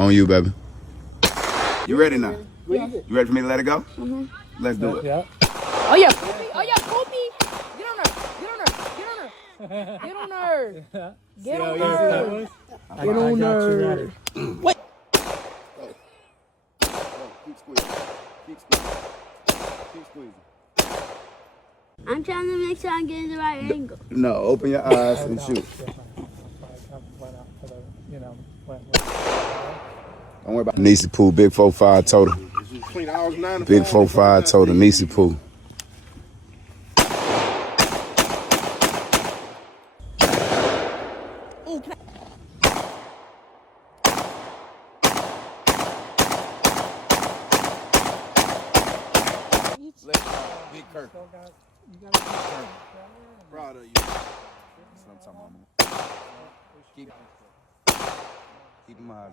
On you, baby. You ready now? Yeah. You ready for me to let it go? Mm-hmm. Let's do it. Yeah. Oh yeah, Poopy. Oh yeah, Poopy. Get on her. Get on her. Get on her. Get on her. Get on her. Get on her. Wait. Keep squeezing. Keep squeezing. Keep squeezing. I'm trying to make sure I'm getting the right angle. No, open your eyes and shoot. Don't worry about it. Niecy Poo, big 4'5" total. Big 4'5" total, Niecy Poo. Big Kirk. Proud of you. That's what I'm talking about. Keep my eyes open.